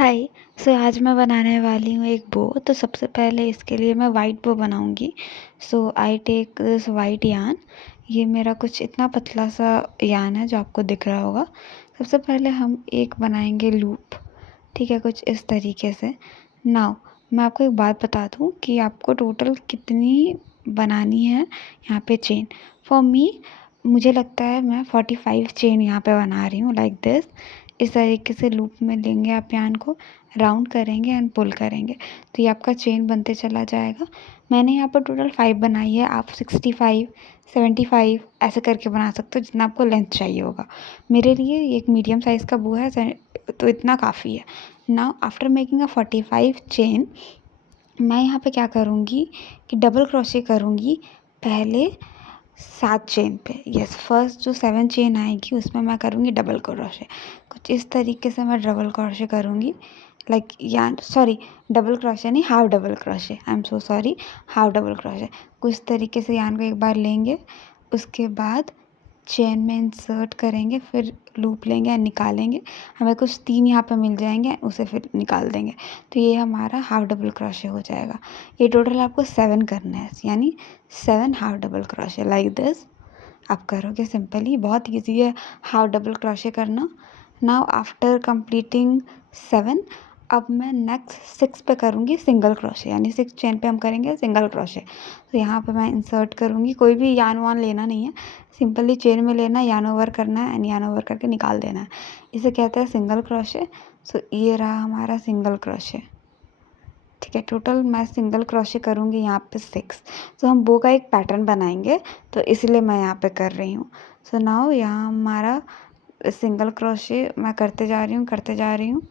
हाय। आज मैं बनाने वाली हूँ एक बो। तो सबसे पहले इसके लिए मैं वाइट बो बनाऊँगी। आई टेक दिस वाइट यान। ये मेरा कुछ इतना पतला सा यान है जो आपको दिख रहा होगा। सबसे पहले हम एक बनाएंगे लूप, ठीक है, कुछ इस तरीके से। नाउ मैं आपको एक बात बता दूँ कि आपको टोटल कितनी बनानी है यहाँ पे चेन। फॉर मी, मुझे लगता है मैं 45 चेन यहाँ पे बना रही हूँ, लाइक दिस। इस तरीके से लूप में लेंगे आप यान को, राउंड करेंगे एंड पुल करेंगे तो ये आपका चेन बनते चला जाएगा। मैंने यहाँ पर टोटल 5 बनाई है। आप 65, 75 ऐसे करके बना सकते हो जितना आपको लेंथ चाहिए होगा। मेरे लिए एक मीडियम साइज़ का बो है तो इतना काफ़ी है। Now after making a 45 chain, मैं यहाँ पे क्या करूँगी कि डबल क्रोशे करूँगी पहले 7 चेन पे। यस, फर्स्ट जो 7 चेन आएगी उसमें मैं करूँगी डबल क्रोशे। कुछ इस तरीके से मैं डबल क्रोशे करूँगी, लाइक या सॉरी, डबल क्रोशे नहीं, half double crochet. I am so sorry, half double crochet. कुछ तरीके से यान को एक बार लेंगे, उसके बाद चेन में इंसर्ट करेंगे, फिर लूप लेंगे एंड निकालेंगे। हमें कुछ 3 यहाँ पे मिल जाएंगे, उसे फिर निकाल देंगे तो ये हमारा हाफ डबल क्रोशे हो जाएगा। ये टोटल आपको 7 करना है, यानी 7 half double crochet, like this. आप करोगे सिंपली, बहुत ईजी है हाफ डबल क्रोशे करना। नाउ आफ्टर कंप्लीटिंग 7, अब मैं नेक्स्ट 6 पे करूँगी सिंगल क्रोशे, यानी 6 चेन पे हम करेंगे सिंगल क्रोशे। तो यहाँ पे मैं इंसर्ट करूँगी, कोई भी यान वान लेना नहीं है, सिंपली चेन में लेना है, यान ओवर करना है एंड यान ओवर करके निकाल देना है। इसे कहते हैं सिंगल क्रोशे। ये रहा हमारा सिंगल क्रोशे, ठीक है। टोटल मैं सिंगल क्रोशे करूँगी यहाँ पे 6। हम बो का एक पैटर्न बनाएंगे तो इसलिए मैं यहाँ पे कर रही हूँ। नाउ यहाँ हमारा सिंगल क्रोशे मैं करते जा रही हूँ।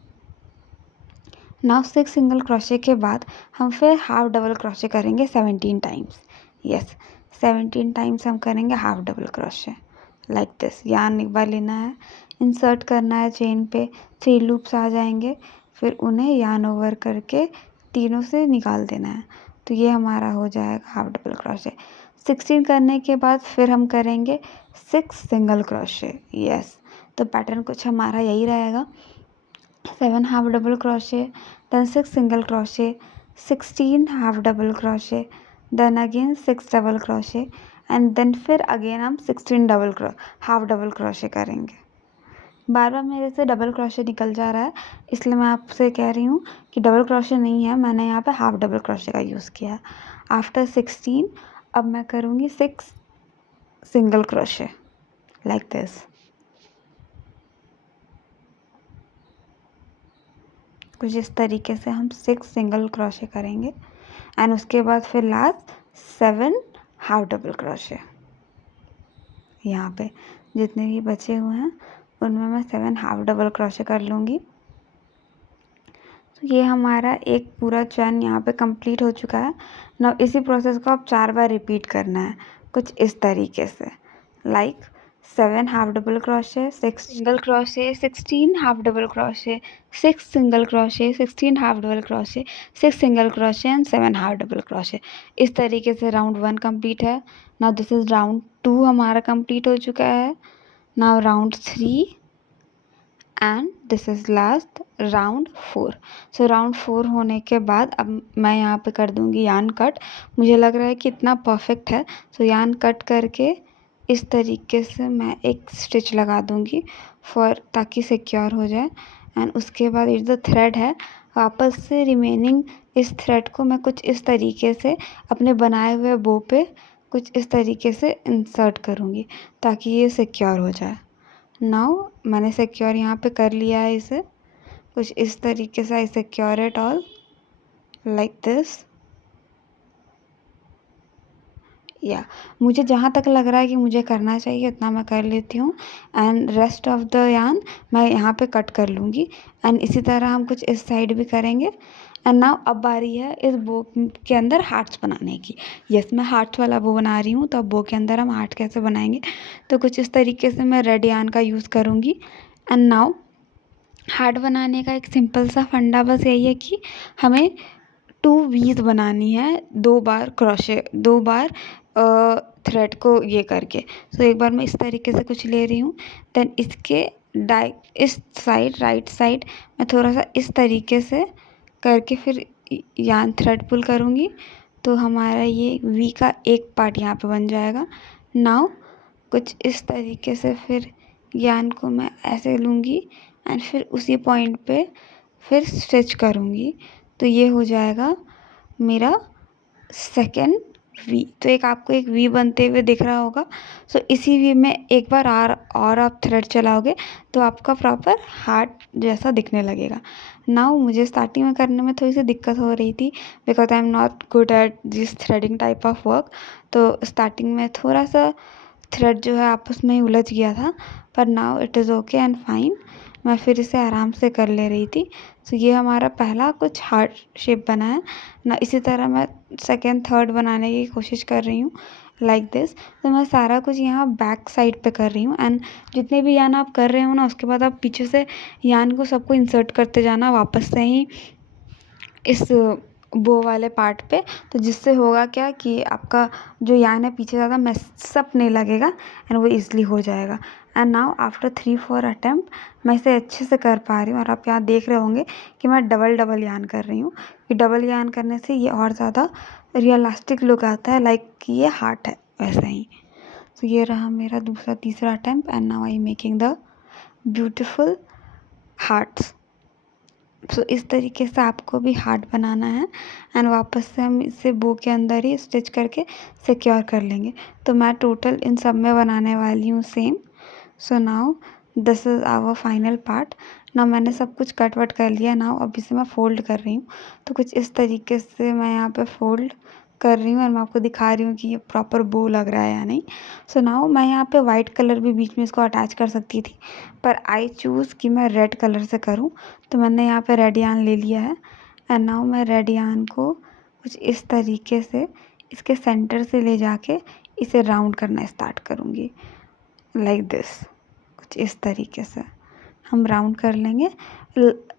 नाउ 6 सिंगल क्रोशे के बाद हम फिर हाफ डबल क्रोशे करेंगे 17 टाइम्स। यस, 17 टाइम्स हम करेंगे half double crochet, like this. यान एक बार लेना है, इंसर्ट करना है चेन पे, 3 लूप्स आ जाएंगे, फिर उन्हें यान ओवर करके तीनों से निकाल देना है। तो ये हमारा हो जाएगा हाफ डबल क्रोशे। 16 करने के बाद फिर हम करेंगे 6 सिंगल क्रोशे। यस, तो पैटर्न कुछ हमारा यही रहेगा। 7 half double crochet, then 6 single crochet, 16 half double crochet, then again 6 double crochet and then फिर again हम 16 हाफ डबल क्रोशे करेंगे। बार बार मेरे से डबल क्रोशे निकल जा रहा है, इसलिए मैं आपसे कह रही हूँ कि डबल क्रोशे नहीं है, मैंने यहाँ पे हाफ डबल क्रोशे का यूज़ किया है। आफ्टर 16 अब मैं करूँगी 6 सिंगल क्रोशे, लाइक दिस। कुछ इस तरीके से हम 6 सिंगल क्रोशे करेंगे एंड उसके बाद फिर लास्ट 7 हाफ डबल क्रोशे। यहाँ पे जितने भी बचे हुए हैं उनमें मैं 7 हाफ डबल क्रोशे कर लूँगी। तो ये हमारा एक पूरा चैन यहाँ पे कंप्लीट हो चुका है। ना इसी प्रोसेस को आप 4 बार रिपीट करना है, कुछ इस तरीके से, like 7 half double crochet, 6 single crochet, 16 half double crochet, 6 single crochet, 16 half double crochet, 6 single crochet and 7 half double crochet. इस तरीके से राउंड 1 कंप्लीट है। नाउ दिस इज राउंड 2 हमारा कंप्लीट हो चुका है। Now round 3 and this is last round 4। Round 4 होने के बाद अब मैं यहाँ पे कर दूँगी यान कट। मुझे लग रहा है कि इतना परफेक्ट है, यान कट करके इस तरीके से मैं एक स्टिच लगा दूँगी ताकि सिक्योर हो जाए। एंड उसके बाद ये जो थ्रेड है, वापस से रिमेनिंग इस थ्रेड को मैं कुछ इस तरीके से अपने बनाए हुए बो पे कुछ इस तरीके से इंसर्ट करूँगी ताकि ये सिक्योर हो जाए। नाउ मैंने सिक्योर यहाँ पे कर लिया है इसे, कुछ इस तरीके से। I secure it all like this. या मुझे जहाँ तक लग रहा है कि मुझे करना चाहिए उतना मैं कर लेती हूँ एंड रेस्ट ऑफ द यान मैं यहाँ पे कट कर लूँगी। एंड इसी तरह हम कुछ इस साइड भी करेंगे। एंड नाउ अब बारी है इस बो के अंदर हार्ट्स बनाने की। यस, मैं हार्ट्स वाला बो बना रही हूँ, तो अब बो के अंदर हम हार्ट कैसे बनाएंगे, तो कुछ इस तरीके से मैं रेड यान का यूज़ करूँगी। एंड नाउ हार्ट बनाने का एक सिंपल सा फंडा बस यही है कि हमें 2 वीज बनानी है, 2 बार क्रोशे, 2 बार थ्रेड को ये करके। एक बार मैं इस तरीके से कुछ ले रही हूँ, देन इसके डाइ इस साइड राइट साइड मैं थोड़ा सा इस तरीके से करके फिर यान थ्रेड पुल करूँगी, तो हमारा ये वी का एक पार्ट यहाँ पे बन जाएगा। नाउ कुछ इस तरीके से फिर यान को मैं ऐसे लूँगी एंड फिर उसी पॉइंट पे फिर स्टिच करूँगी, तो ये हो जाएगा मेरा सेकेंड वी। तो एक आपको एक वी बनते हुए दिख रहा होगा। सो इसी वी में एक बार और आप थ्रेड चलाओगे तो आपका प्रॉपर हार्ट जैसा दिखने लगेगा। नाउ मुझे स्टार्टिंग में करने में थोड़ी सी दिक्कत हो रही थी because I am not good at this threading type of work. तो स्टार्टिंग में थोड़ा सा थ्रेड जो है आपस में ही उलझ गया था, पर now it is okay and fine. मैं फिर इसे आराम से कर ले रही थी। तो ये हमारा पहला कुछ हार्ट शेप बना है ना। इसी तरह मैं सेकेंड थर्ड बनाने की कोशिश कर रही हूँ लाइक दिस। तो मैं सारा कुछ यहाँ बैक साइड पे कर रही हूँ एंड जितने भी यान आप कर रहे हो ना, उसके बाद आप पीछे से यान को सबको इंसर्ट करते जाना वापस से ही इस बो वाले पार्ट पे। तो जिससे होगा क्या कि आपका जो यान है पीछे ज़्यादा मैसअप नहीं लगेगा एंड वो ईज़िली हो जाएगा। एंड नाउ आफ्टर 3-4 अटैम्प्ट मैं इसे अच्छे से कर पा रही हूँ। और आप यहाँ देख रहे होंगे कि मैं डबल यान कर रही हूँ, कि डबल यान करने से ये और ज़्यादा रियलिस्टिक लुक आता है, लाइक कि ये हार्ट है वैसा ही। तो ये रहा मेरा दूसरा तीसरा attempt and now I making the beautiful hearts. So इस तरीके से आपको भी हार्ट बनाना है एंड वापस से हम इसे बो के अंदर ही स्टिच करके सिक्योर कर लेंगे। तो मैं टोटल इन सब में बनाने वाली हूँ same. So now this is our final part. Now मैंने सब कुछ कट वट कर लिया। नाउ अब इसे मैं फ़ोल्ड कर रही हूँ। तो कुछ इस तरीके से मैं यहाँ पे फ़ोल्ड कर रही हूँ और मैं आपको दिखा रही हूँ कि ये प्रॉपर बो लग रहा है या नहीं। सो नाउ मैं यहाँ पे वाइट कलर भी बीच में इसको अटैच कर सकती थी, पर आई चूज़ कि मैं रेड कलर से करूँ। तो मैंने यहाँ पे रेड यान ले लिया है एंड नाउ मैं रेड यान को कुछ इस तरीके से इसके सेंटर से ले जाके इसे राउंड करना स्टार्ट करूँगी लाइक दिस। कुछ इस तरीके से हम राउंड कर लेंगे।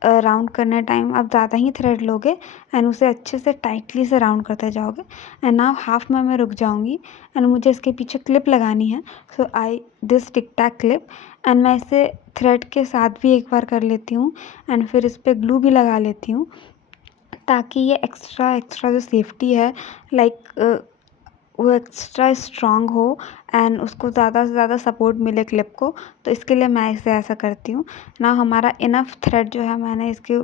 राउंड करने टाइम आप ज़्यादा ही थ्रेड लोगे एंड उसे अच्छे से टाइटली से राउंड करते जाओगे। एंड नाउ हाफ में मैं रुक जाऊंगी एंड मुझे इसके पीछे क्लिप लगानी है। So I this tic tac clip and मैं इसे थ्रेड के साथ भी एक बार कर लेती हूँ एंड फिर इस पर ग्लू भी लगा लेती हूँ, ताकि ये एक्स्ट्रा जो सेफ्टी है लाइक वो एक्स्ट्रा स्ट्रॉन्ग हो एंड उसको ज़्यादा से ज़्यादा सपोर्ट मिले क्लिप को। तो इसके लिए मैं इसे ऐसा करती हूँ। नाउ हमारा इनफ थ्रेड जो है मैंने इसके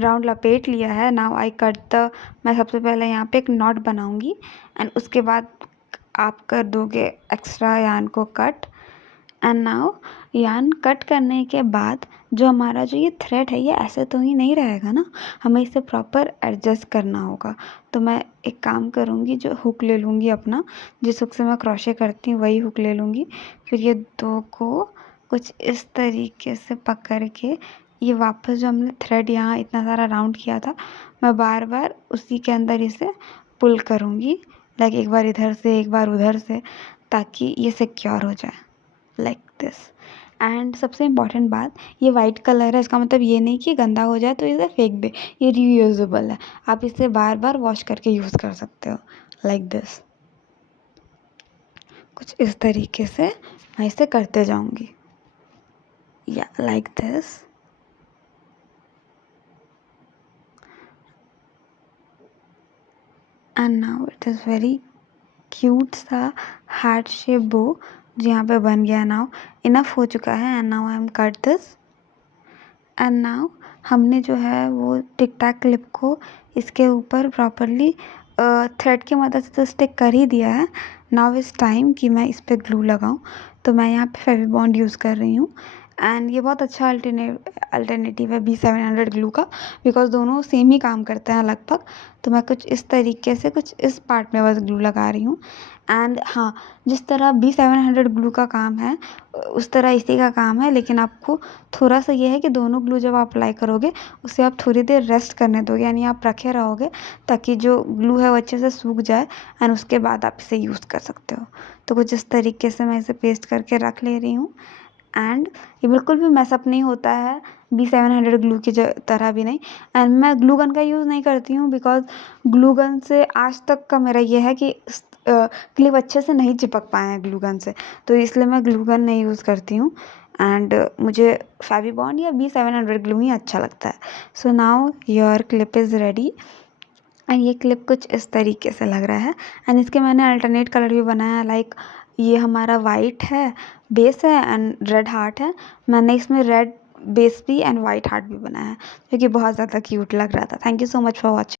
राउंड लपेट लिया है। नाउ आई कट द मैं सबसे पहले यहाँ पे एक नॉट बनाऊँगी एंड उसके बाद आप कर दोगे एक्स्ट्रा यान को कट। एंड नाउ यान कट करने के बाद जो हमारा जो ये थ्रेड है ये ऐसे तो ही नहीं रहेगा ना, हमें इसे प्रॉपर एडजस्ट करना होगा। तो मैं एक काम करूँगी, जो हुक ले लूँगी अपना, जिस हुक से मैं क्रोशे करती हूँ वही हुक ले लूँगी। फिर ये दो को कुछ इस तरीके से पकड़ के ये वापस जो हमने थ्रेड यहाँ इतना सारा राउंड किया था, मैं बार बार उसी के अंदर इसे पुल करूँगी, लाइक एक बार इधर से एक बार उधर से, ताकि ये सिक्योर हो जाए लाइक दिस। एंड सबसे इम्पॉर्टेंट बात, ये वाइट कलर है, इसका मतलब ये नहीं कि गंदा हो जाए तो इसे फेंक दे, ये रीयूजेबल है, आप इसे बार बार वॉश करके यूज़ कर सकते हो लाइक दिस। कुछ इस तरीके से मैं इसे करते जाऊंगी या like this. And now it is very cute सा हार्ट शेप बो जो यहाँ पे बन गया। नाउ इनफ हो चुका है and now I am cut this. And now हमने जो है वो टिक टैक क्लिप को इसके ऊपर प्रॉपरली थ्रेड की मदद से तो स्टिक कर ही दिया है। नाउ इस टाइम कि मैं इस पर ग्लू लगाऊं, तो मैं यहाँ पे फेविबॉन्ड यूज़ कर रही हूँ एंड ये बहुत अच्छा अल्टरनेटिव है B700 ग्लू का, बिकॉज दोनों सेम ही काम करते हैं लगभग। तो मैं कुछ इस तरीके से कुछ इस पार्ट में बस ग्लू लगा रही हूँ। एंड हाँ, जिस तरह B700 ग्लू का काम है उस तरह इसी का काम है, लेकिन आपको थोड़ा सा ये है कि दोनों ग्लू जब आप अप्लाई करोगे उसे आप थोड़ी देर रेस्ट करने दोगे, यानी आप रखे रहोगे ताकि जो ग्लू है वो अच्छे से सूख जाए एंड उसके बाद आप इसे यूज़ कर सकते हो। तो कुछ इस तरीके से मैं इसे पेस्ट करके रख ले रही हूँ एंड ये बिल्कुल भी मैसअप नहीं होता है, B700 ग्लू की तरह भी नहीं। एंड मैं ग्लू गन का यूज़ नहीं करती हूँ बिकॉज ग्लू गन से आज तक का मेरा ये है कि क्लिप अच्छे से नहीं चिपक पाए हैं ग्लू गन से, तो इसलिए मैं ग्लू गन नहीं यूज़ करती हूँ। एंड मुझे फेविबॉन्ड या B700 ग्लू ही अच्छा लगता है। So now your clip is ready and ये क्लिप कुछ इस तरीके से लग रहा है एंड इसके मैंने अल्टरनेट कलर भी बनाया, लाइक ये हमारा वाइट है बेस है एंड रेड हार्ट है। मैंने इसमें रेड बेस भी एंड वाइट हार्ट भी बनाया है, जो कि बहुत ज़्यादा क्यूट लग रहा था। Thank you so much for watching.